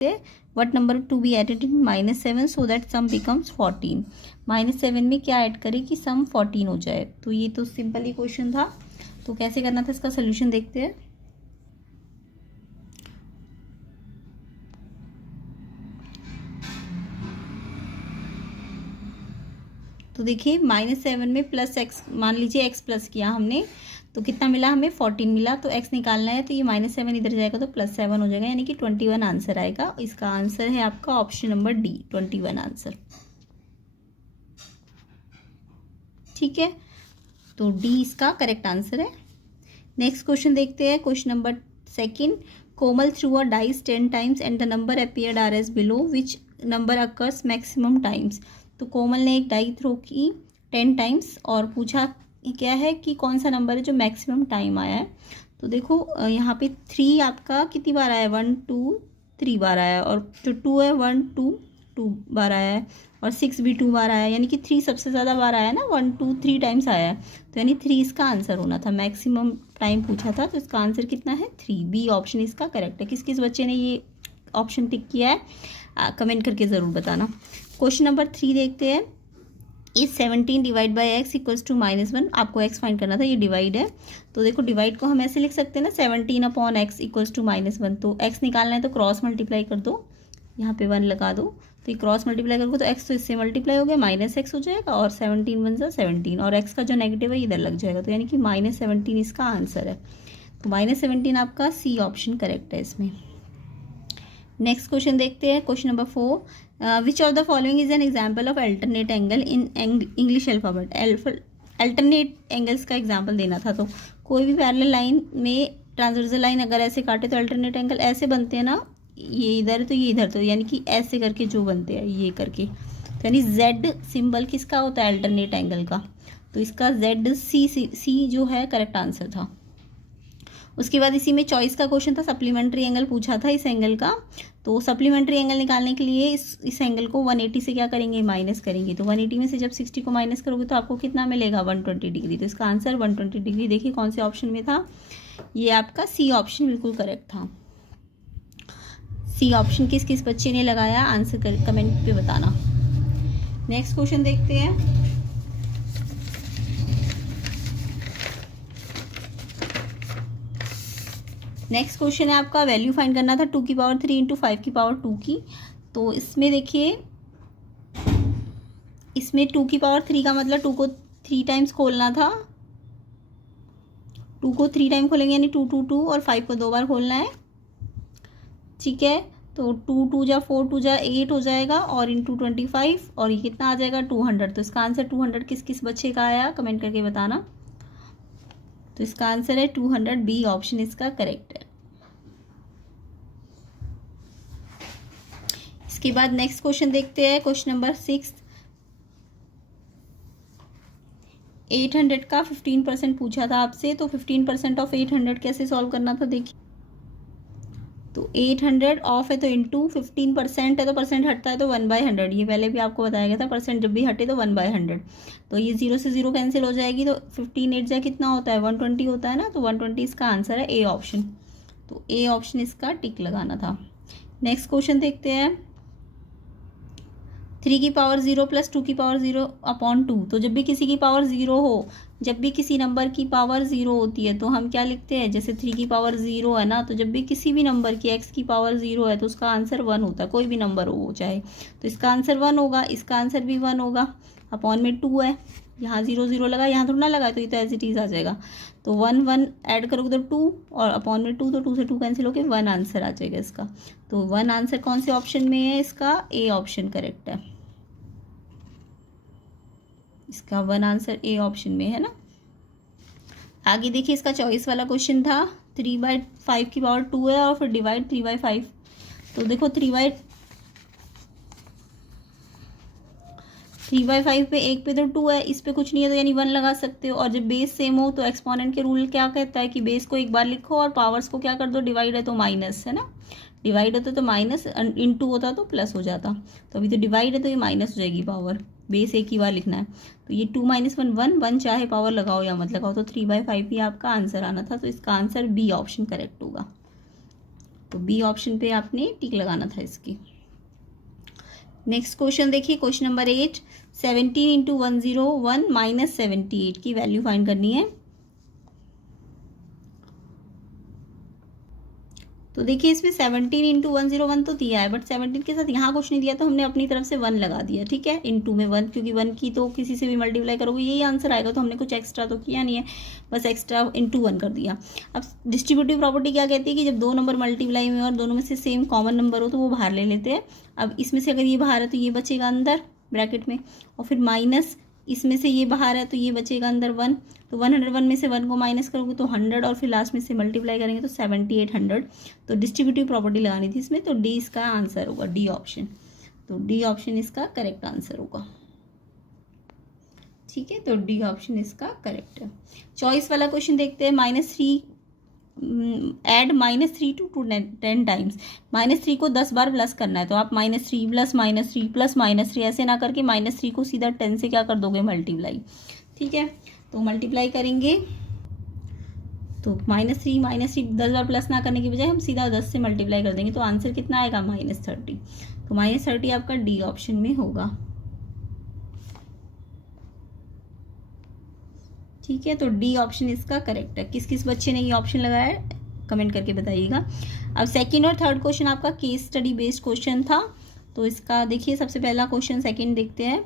What number to be added in -7 so that sum becomes 14। -7 में क्या add करें कि सम 14 हो जाए। तो ये तो सिंपल ही क्वेश्चन था। तो कैसे करना था इसका सोल्यूशन देखते हैं। तो देखिए -7 में प्लस एक्स, मान लीजिए एक्स प्लस किया हमने, तो कितना मिला हमें 14 मिला। तो एक्स निकालना है तो ये -7 इधर जाएगा तो +7 हो जाएगा, यानी कि 21 आंसर आएगा। इसका आंसर है आपका ऑप्शन नंबर डी, 21 आंसर। ठीक है, तो डी इसका करेक्ट आंसर है। नेक्स्ट क्वेश्चन देखते हैं, question number 2। Komal threw a dice 10 times and the number appeared are as below, which number occurs maximum times. तो कोमल ने एक डाई थ्रो की 10 टाइम्स और पूछा क्या है कि कौन सा नंबर है जो मैक्सिमम टाइम आया है। तो देखो यहाँ पे 3 आपका कितनी बार आया है, 1 2 3 बार आया है, और जो 2 है 1 2 2 बार आया है, और 6 भी 2 बार आया है, यानी कि 3 सबसे ज़्यादा बार आया है ना, 1 2 3 टाइम्स आया है। तो यानी 3 इसका आंसर होना था। मैक्सिमम टाइम पूछा था तो इसका आंसर कितना है, 3। बी ऑप्शन इसका करेक्ट है। किस किस बच्चे ने ये ऑप्शन टिक किया है कमेंट करके ज़रूर बताना। क्वेश्चन नंबर 3 देखते हैं। Is 17 divide by x equals to -1। आपको एक्स फाइंड करना था, ये डिवाइड है। तो देखो डिवाइड को हम ऐसे लिख सकते हैं ना, 17 अपॉन एक्स इक्वल्स टू -1। तो एक्स निकालना है तो क्रॉस मल्टीप्लाई कर दो, यहाँ पे 1 लगा दो। तो ये क्रॉस मल्टीप्लाई करोगे तो एक्स तो इससे मल्टीप्लाई हो गया, -x हो जाएगा, और 17 1 सा 17, और एक्स का जो नेगेटिव है इधर लग जाएगा। तो यानी कि -17 इसका आंसर है। तो -17 आपका सी ऑप्शन करेक्ट है इसमें। नेक्स्ट क्वेश्चन देखते हैं, question number 4। Which of the following is an example of alternate angle in English alphabet. Alternate angles का एग्जाम्पल देना था। तो कोई भी पैरेलल लाइन में ट्रांसवर्सल लाइन अगर ऐसे काटे तो अल्टरनेट एंगल ऐसे बनते हैं ना, ये इधर तो ये इधर, तो यानी कि ऐसे करके जो बनते हैं ये करके, तो यानी जेड सिंबल किसका होता है, अल्टरनेट एंगल का। तो इसका जेड सी जो है करेक्ट आंसर था। उसके बाद इसी में चॉइस का क्वेश्चन था, सप्लीमेंट्री एंगल पूछा था इस एंगल का। तो सप्लीमेंट्री एंगल निकालने के लिए इस एंगल को 180 से क्या करेंगे, माइनस करेंगे। तो 180 में से जब 60 को माइनस करोगे तो आपको कितना मिलेगा, 120 डिग्री। तो इसका आंसर 120 डिग्री। देखिए कौन से ऑप्शन में था, ये आपका सी ऑप्शन बिल्कुल करेक्ट था। सी ऑप्शन किस किस बच्चे ने लगाया आंसर कमेंट पे बताना। नेक्स्ट क्वेश्चन देखते हैं। नेक्स्ट क्वेश्चन है आपका, वैल्यू फाइंड करना था 2 की पावर 3 इंटू 5 की पावर 2 की। तो इसमें देखिए, इसमें 2 की पावर 3 का मतलब 2 को 3 टाइम्स खोलना था। 2 को 3 टाइम खोलेंगे यानी 2 2 2, और 5 को 2 बार खोलना है। ठीक है, तो 2 2 जा 4 2 जा 8 हो जाएगा, और इंटू 25, और ये कितना आ जाएगा 200। तो इसका आंसर 200 किस किस बच्चे का आया कमेंट करके बताना। तो इसका आंसर है 200, बी ऑप्शन इसका करेक्ट है। इसके बाद नेक्स्ट क्वेश्चन देखते हैं, क्वेश्चन नंबर 6। 800 का 15% पूछा था आपसे। तो 15% ऑफ 800 कैसे सॉल्व करना था, देखिए। तो 800 ऑफ है तो इंटू 15% है तो परसेंट हटता है तो 1/100। ये पहले भी आपको बताया गया था, परसेंट जब भी हटे तो 1/100। तो ये 0 से 0 कैंसिल हो जाएगी, तो 15 8 जा कितना होता है, 120 होता है ना। तो 120 इसका आंसर है, ए ऑप्शन। तो ए ऑप्शन इसका टिक लगाना था। नेक्स्ट क्वेश्चन देखते हैं। 3 की पावर 0 प्लस 2 की पावर 0 अपॉन 2। तो जब भी किसी की पावर 0 हो, जब भी किसी नंबर की पावर 0 होती है तो हम क्या लिखते हैं, जैसे 3 की पावर 0 है ना, तो जब भी किसी भी नंबर की x की पावर 0 है तो उसका आंसर 1 होता है, कोई भी नंबर हो चाहे। तो इसका आंसर 1 होगा, इसका आंसर भी 1 होगा। अपॉन में 2 है, यहाँ 0 0 लगा, यहाँ थोड़ा ना लगा, तो ये तो एज इट इज आ जाएगा। तो 1 1 ऐड करोगे तो 2, और अपॉन में 2, तो 2 से 2 कैंसिल होकर 1 आंसर आ जाएगा इसका। तो 1 आंसर कौन से ऑप्शन में है, इसका ए ऑप्शन करेक्ट है। इसका 1 आंसर ए ऑप्शन में है ना। आगे देखिए, इसका चॉइस वाला क्वेश्चन था। 3/5 की पावर 2 है, और फिर डिवाइड 3/5। तो देखो 3/5 पे एक पे तो 2 है, इस पे कुछ नहीं है, तो यानी 1 लगा सकते हो। और जब बेस सेम हो तो एक्सपोनेंट के रूल क्या कहता है कि बेस को एक बार लिखो और पावर्स को क्या कर दो, डिवाइड है तो माइनस, है ना। डिवाइड होता तो माइनस, इंटू होता तो प्लस हो जाता। तो अभी तो डिवाइड है तो ये माइनस हो जाएगी पावर, बेस एक ही बार लिखना है। तो ये 2 - 1 1 1, चाहे पावर लगाओ या मत लगाओ। तो 3/5 ही आपका आंसर आना था। तो इसका आंसर बी ऑप्शन करेक्ट होगा। तो बी ऑप्शन पे आपने टिक लगाना था इसकी। नेक्स्ट क्वेश्चन देखिए, क्वेश्चन नंबर 8, 17 इंटू 101 माइनस 78 की वैल्यू फाइंड करनी है। तो देखिए इसमें 17 इंटू 101 तो दिया है, बट 17 के साथ यहाँ कुछ नहीं दिया, तो हमने अपनी तरफ से 1 लगा दिया, ठीक है, इंटू में 1, क्योंकि 1 की तो किसी से भी मल्टीप्लाई करोगे यही आंसर आएगा, तो हमने कुछ एक्स्ट्रा तो किया नहीं है, बस एक्स्ट्रा इंटू 1 कर दिया। अब डिस्ट्रीब्यूटिव प्रॉपर्टी क्या कहती है कि जब दो नंबर मल्टीप्लाई में और दोनों में से सेम कॉमन नंबर हो तो वो बाहर ले लेते हैं। अब इसमें से अगर ये बाहर है तो ये बचेगा अंदर ब्रैकेट में, और फिर माइनस इसमें से ये बाहर है तो ये बचेगा अंदर 1, तो 101 में से 1 को माइनस करोगे तो 100, और फिर लास्ट में से मल्टीप्लाई करेंगे तो 7800। तो डिस्ट्रीब्यूटिव प्रॉपर्टी लगानी थी इसमें, तो डी इसका आंसर होगा, डी ऑप्शन। तो डी ऑप्शन इसका करेक्ट आंसर होगा, ठीक है, तो डी ऑप्शन इसका करेक्ट है। चॉइस वाला क्वेश्चन देखते हैं, -3 ऐड -3 टू 10 टाइम्स। -3 को 10 बार प्लस करना है, तो आप -3 प्लस -3 प्लस -3 ऐसे ना करके -3 को सीधा 10 से क्या कर दोगे, मल्टीप्लाई, ठीक है। तो मल्टीप्लाई करेंगे तो -3 10 बार प्लस ना करने की बजाय हम सीधा 10 से मल्टीप्लाई कर देंगे, तो आंसर कितना आएगा, -30। तो -30 आपका डी ऑप्शन में होगा, ठीक है, तो डी ऑप्शन इसका करेक्ट है। किस किस बच्चे ने ये ऑप्शन लगाया है कमेंट करके बताइएगा। अब सेकंड और थर्ड क्वेश्चन आपका केस स्टडी बेस्ड क्वेश्चन था, तो इसका देखिए सबसे पहला क्वेश्चन सेकंड देखते हैं।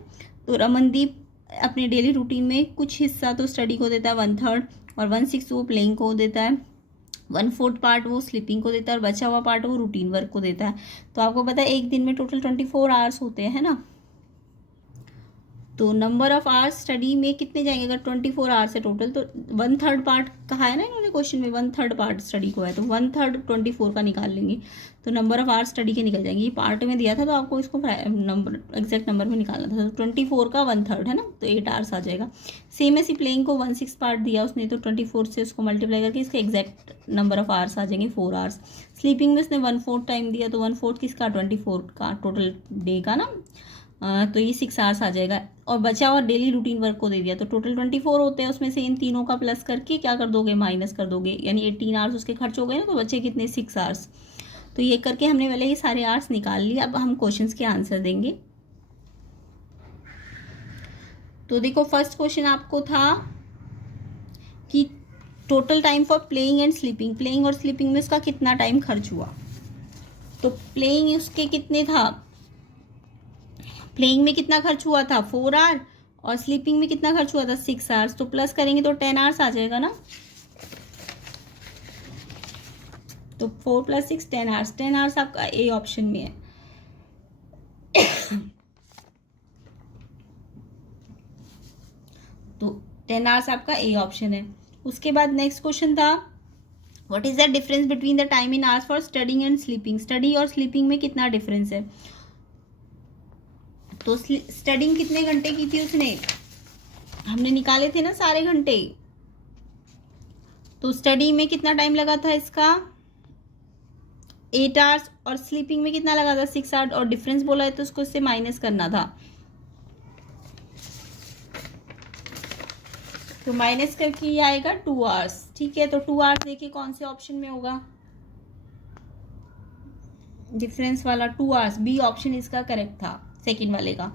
तो रमनदीप अपने डेली रूटीन में कुछ हिस्सा तो स्टडी को देता है 1/3, और 1/6 वो प्लेइंग को देता है, 1/4 पार्ट वो स्लीपिंग को देता है, और बचा हुआ पार्ट वो रूटीन वर्क को देता है। तो आपको पता है एक दिन में टोटल 24 आवर्स होते हैं, है ना। तो नंबर ऑफ आवर्स स्टडी में कितने जाएंगे, अगर 24 आवर्स है टोटल, तो 1/3 पार्ट कहा है ना इन्होंने क्वेश्चन में, 1/3 पार्ट स्टडी को है, तो 1/3 24 का निकाल लेंगे, तो नंबर ऑफ आवर्स स्टडी के निकल जाएंगे। ये पार्ट में दिया था तो आपको इसको नंबर एग्जैक्ट नंबर में निकालना था, तो 24 का 1/3 है ना, तो 8 आवर्स आ जाएगा। सेम ऐसी प्लेइंग को 1/6 पार्ट दिया उसने, तो 24 से उसको मल्टीप्लाई करके इसके एग्जैक्ट नंबर ऑफ आवर्स आ जाएंगे 4 आवर्स। स्लीपिंग में उसने 1/4 टाइम दिया, तो 1/4 किसका, 24 का टोटल डे का ना, तो ये 6 आवर्स आ जाएगा। और बचा और डेली रूटीन वर्क को दे दिया, तो टोटल 24 होते हैं, उसमें से इन तीनों का प्लस करके क्या कर दोगे, माइनस कर दोगे, यानी 18 आवर्स उसके खर्च हो गए ना, तो बचे कितने, 6 आवर्स। तो ये करके हमने पहले ये सारे आवर्स निकाल लिए। अब हम क्वेश्चंस के आंसर देंगे। तो देखो फर्स्ट क्वेश्चन आपको था कि total time for playing and sleeping, playing और स्लीपिंग में उसका कितना टाइम खर्च हुआ। तो प्लेइंग उसके कितने था, प्लेइंग में कितना खर्च हुआ था 4 आवर, और स्लीपिंग में कितना खर्च हुआ था 6 आवर्स, तो प्लस करेंगे तो 10 आवर्स आ जाएगा ना। तो 4 + 6 10 आवर्स, 10 आवर्स आपका ए ऑप्शन में है। तो 10 आवर्स आपका ए ऑप्शन है। उसके बाद नेक्स्ट क्वेश्चन था, what is the difference between the time in hours for studying and sleeping, study और स्लीपिंग में कितना डिफरेंस है। तो स्टडिंग कितने घंटे की थी उसने, हमने निकाले थे ना सारे घंटे, तो स्टडी में कितना टाइम लगा था इसका 8 आवर्स, और स्लीपिंग में कितना लगा था 6 आवर्स, और डिफरेंस बोला है तो उसको इससे माइनस करना था, तो माइनस करके ये आएगा 2 आवर्स, ठीक है। तो 2 आवर्स देखिए कौन से ऑप्शन में होगा, डिफरेंस वाला 2 आवर्स, बी ऑप्शन इसका करेक्ट था सेकंड वाले का।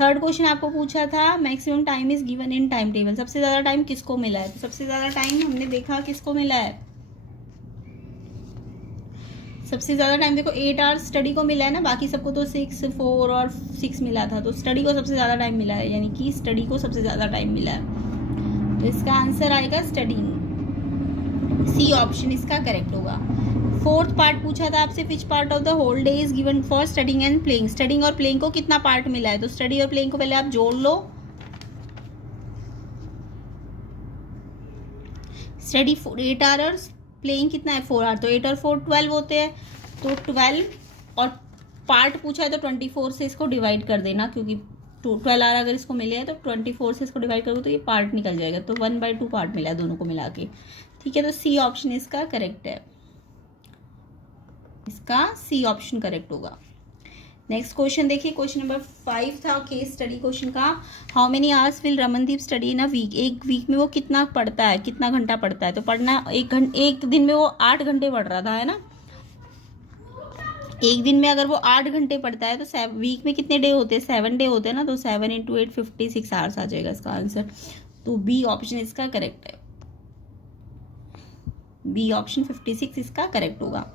थर्ड क्वेश्चन आपको पूछा था, maximum time is given in time table, सबसे ज्यादा टाइम किसको मिला है। तो सबसे ज्यादा टाइम हमने देखा किसको मिला है, सबसे ज्यादा टाइम देखो 8 आवर्स स्टडी को मिला है ना, बाकी सबको तो 6, 4 और 6 मिला था, तो स्टडी को सबसे ज्यादा टाइम मिला है, यानी कि स्टडी को सबसे ज्यादा टाइम मिला है। तो इसका आंसर आएगा स्टडिंग, सी ऑप्शन इसका करेक्ट होगा। फोर्थ पार्ट पूछा था आपसे, which part of the whole day is given for studying and playing, studying और प्लेइंग को कितना पार्ट मिला है। तो स्टडी और प्लेइंग को पहले आप जोड़ लो, स्टडी 8 आवर्स, प्लेइंग कितना है 4 आवर, तो 8 और 4 12 होते हैं, तो 12, और पार्ट पूछा है तो 24 से इसको डिवाइड कर देना, क्योंकि 12 आवर अगर इसको मिले हैं तो 24 से इसको डिवाइड करोगे तो ये पार्ट निकल जाएगा, तो 1/2 पार्ट मिला है दोनों को मिला के, ठीक है। तो सी ऑप्शन इसका करेक्ट है, इसका सी ऑप्शन करेक्ट होगा। नेक्स्ट क्वेश्चन देखिए, क्वेश्चन नंबर 5 था केस स्टडी क्वेश्चन का, how many hours will Ramandeep study in a week, एक वीक में वो कितना पढ़ता है, कितना घंटा पढ़ता है। तो पढ़ना एक दिन में वो 8 घंटे पढ़ रहा था, है ना, एक दिन में अगर वो 8 घंटे पढ़ता है तो वीक में कितने डे होते हैं, 7 डे होते हैं ना, तो 7 × 8 56 आवर्स आ जाएगा इसका आंसर। तो बी ऑप्शन इसका करेक्ट है, बी ऑप्शन 56 इसका करेक्ट होगा।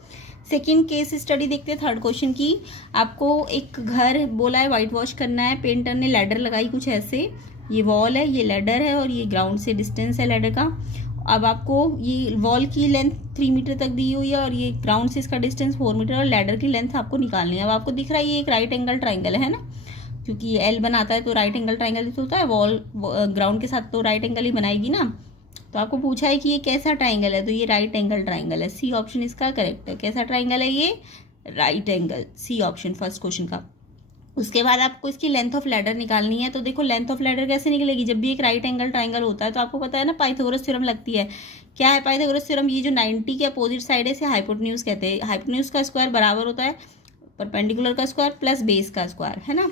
सेकेंड केस स्टडी देखते हैं थर्ड क्वेश्चन की। आपको एक घर बोला है वाइट वॉश करना है, पेंटर ने लैडर लगाई कुछ ऐसे, ये वॉल है, ये लैडर है और ये ग्राउंड से डिस्टेंस है लैडर का। अब आपको ये वॉल की लेंथ 3 मीटर तक दी हुई है और ये ग्राउंड से इसका डिस्टेंस 4 मीटर और लैडर की लेंथ आपको निकालनी है। अब आपको दिख रहा है ये एक राइट एंगल ट्राइंगल है ना, क्योंकि ये एल बनाता है तो राइट एंगल ट्राइंगल होता है, वॉल ग्राउंड के साथ तो राइट एंगल ही बनाएगी ना। तो आपको पूछा है कि ये कैसा ट्राइंगल है, तो ये राइट एंगल ट्राइंगल है, सी ऑप्शन इसका करेक्ट है। कैसा ट्राइंगल है ये, right angle, C option first question का। उसके बाद आपको इसकी लेंथ ऑफ लैडर निकालनी है। तो देखो लेंथ ऑफ लैडर कैसे निकलेगी, जब भी एक राइट एंगल ट्राइंगल होता है तो आपको पता है ना पाइथागोरस थ्योरम लगती है। क्या है पाइथागोरस थ्योरम, ये जो 90 के अपोजिट साइड है इसे हाइपोटेन्यूज कहते हैं। हाइपोटेन्यूज का स्क्वायर बराबर होता है परपेंडिकुलर का स्क्वायर प्लस बेस का स्क्वायर, है ना।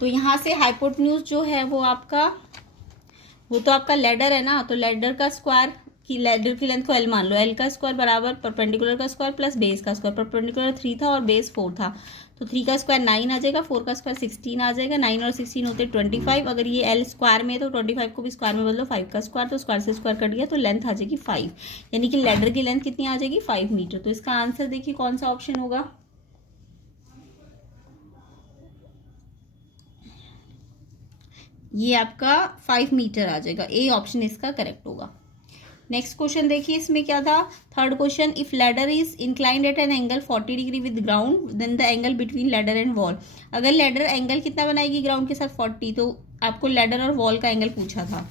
तो यहाँ से हाइपोटेन्यूज जो है वो तो आपका लैडर है ना, तो लैडर का स्क्वायर की लैडर की लेंथ को एल मान लो, एल का स्क्वायर बराबर परपेंडिकुलर का स्क्वायर प्लस बेस का स्क्वायर। परपेंडिकुलर 3 था और बेस 4 था, तो 3 का स्क्वायर 9 आ जाएगा, 4 का स्क्वायर 16 आ जाएगा, 9 और 16 होते 25। अगर ये एल स्क्वायर में तो 25 को भी स्क्वायर में बदलो, 5 का स्क्वायर, तो स्क्वायर से स्क्वायर कट गया तो लेंथ आ जाएगी 5, यानी कि लैडर की लेंथ कितनी आ जाएगी 5 मीटर। तो इसका आंसर देखिए कौन सा ऑप्शन होगा, ये आपका 5 मीटर आ जाएगा, ए ऑप्शन इसका करेक्ट होगा। नेक्स्ट क्वेश्चन देखिए, इसमें क्या था, third question, if ladder is inclined at an angle 40 degree with ground then the angle between ladder and wall. अगर लैडर एंगल कितना बनाएगी ग्राउंड के साथ 40, तो आपको लैडर और वॉल का एंगल पूछा था।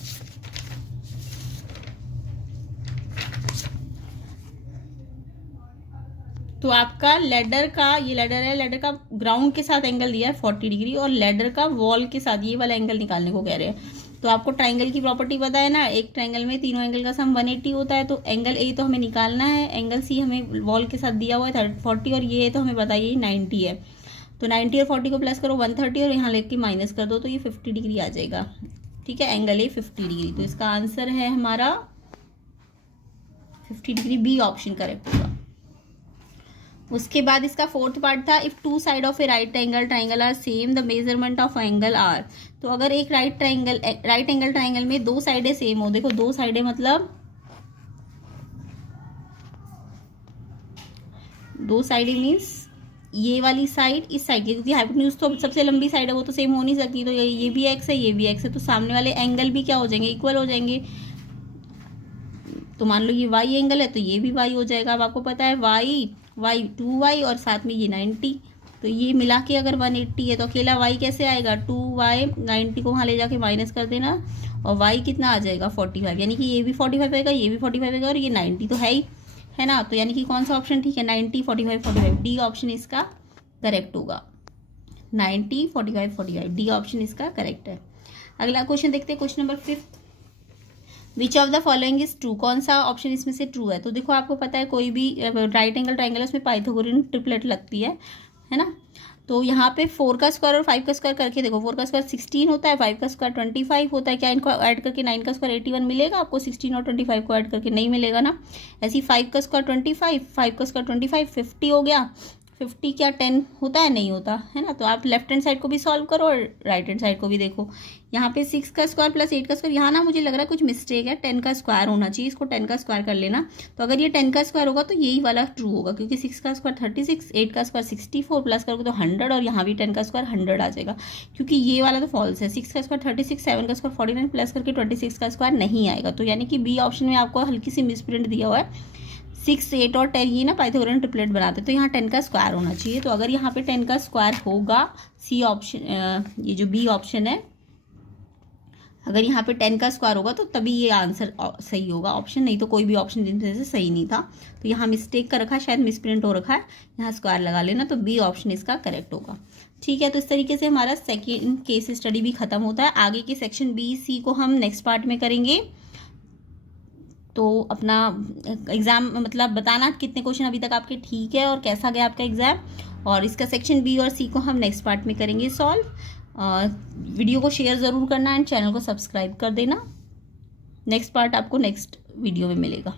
तो आपका लैडर का, ये लैडर है, लैडर का ग्राउंड के साथ एंगल दिया है 40 डिग्री और लैडर का वॉल के साथ ये वाला एंगल निकालने को कह रहे हैं। तो आपको ट्राइंगल की प्रॉपर्टी पता है ना, एक ट्राइंगल में तीनों एंगल का सम 180 होता है। तो एंगल ए तो हमें निकालना है, एंगल सी हमें वॉल के साथ दिया हुआ है 40 और ये तो हमें बताइए 90 है। तो 90 और 40 को प्लस करो 130 और यहाँ लेके माइनस कर दो तो ये 50 डिग्री आ जाएगा। ठीक है, एंगल ए 50 डिग्री, तो इसका आंसर है हमारा 50 डिग्री, बी ऑप्शन करेक्ट होगा। उसके बाद इसका फोर्थ पार्ट था, if 2 side of a right angle triangle are same the measurement of angle are. तो अगर एक राइट एंगल ट्राइंगल में 2 साइडें सेम हो, देखो 2 साइडें मतलब 2 साइडें मीन्स ये वाली साइड इस साइड की, क्योंकि हाइपोटेन्यूज तो सबसे लंबी साइड है वो तो सेम हो नहीं सकती, तो ये भी एक्स है ये भी एक्स है, तो सामने वाले एंगल भी क्या हो जाएंगे, इक्वल हो जाएंगे। तो मान लो ये वाई एंगल है तो ये भी वाई हो जाएगा। अब आपको पता है वाई 2y और साथ में ये 90, तो ये मिला के अगर 180 है तो अकेला y कैसे आएगा, 2y, 90 को वहाँ ले जाके माइनस कर देना और y कितना आ जाएगा 45, यानी कि ये भी 45 आएगा ये भी 45 आएगा और ये 90 तो है ही, है ना। तो यानी कि कौन सा ऑप्शन ठीक है, 90 45 45, डी ऑप्शन इसका करेक्ट होगा। 90 45 45, डी ऑप्शन इसका करेक्ट है। अगला क्वेश्चन देखते हैं, question number 5, which of the following is true. कौन सा ऑप्शन इसमें से ट्रू है। तो देखो आपको पता है कोई भी राइट एंगल ट्राइंगल है उसमें पाइथागोरियन ट्रिपलेट लगती है ना। तो यहाँ पे 4 का स्क्वायर और 5 का स्क्वायर करके देखो, 4 का स्क्वायर 16 होता है, 5 का स्क्वायर 25 होता है। क्या इनको ऐड करके 9 का स्क्वायर 81 मिलेगा आपको, 16 और 25 को ऐड करके नहीं मिलेगा ना। ऐसे ही 5 का स्क्वायर 25, 5 का स्क्वायर 25, 50 हो गया। 50 क्या 10 होता है, नहीं होता है ना। तो आप लेफ्ट हैंड साइड को भी सॉल्व करो और राइट हैंड साइड को भी देखो। यहाँ पे 6 का स्क्वायर प्लस 8 का स्क्वायर, यहाँ ना मुझे लग रहा है कुछ मिस्टेक है, 10 का स्क्वायर होना चाहिए, इसको 10 का स्क्वायर कर लेना। तो अगर ये 10 का स्क्वायर होगा तो यही वाला ट्रू होगा, क्योंकि 6 का स्क्वायर 36, 8 का स्क्वायर 64 प्लस करोगे तो 100 और यहाँ भी 10 का स्क्वायर 100 आ जाएगा, क्योंकि ये वाला तो फॉल्स है। 6 का स्क्वायर 36, 7 का स्क्वायर 49 प्लस करके 26 का स्क्वायर नहीं आएगा। तो यानी कि बी ऑप्शन में आपको हल्की सी मिसप्रिंट दिया हुआ है। 6, 8 और 10 ये ना पाइथागोरियन ट्रिपलेट बनाते, तो यहाँ 10 का स्क्वायर होना चाहिए। तो अगर यहाँ पे 10 का स्क्वायर होगा, सी ऑप्शन, ये जो बी ऑप्शन है, अगर यहाँ पे 10 का स्क्वायर होगा तो तभी ये आंसर सही होगा ऑप्शन, नहीं तो कोई भी ऑप्शन जिनमें से सही नहीं था। तो यहाँ मिस्टेक कर रखा है, शायद मिसप्रिंट हो रखा है, यहाँ स्क्वायर लगा लेना, तो बी ऑप्शन इसका करेक्ट होगा। ठीक है, तो इस तरीके से हमारा सेकेंड केस स्टडी भी खत्म होता है। आगे के सेक्शन बी सी को हम नेक्स्ट पार्ट में करेंगे। तो अपना एग्ज़ाम मतलब बताना कितने क्वेश्चन अभी तक आपके ठीक है और कैसा गया आपका एग्ज़ाम, और इसका सेक्शन बी और सी को हम नेक्स्ट पार्ट में करेंगे सॉल्व। वीडियो को शेयर ज़रूर करना एंड चैनल को सब्सक्राइब कर देना। नेक्स्ट पार्ट आपको नेक्स्ट वीडियो में मिलेगा।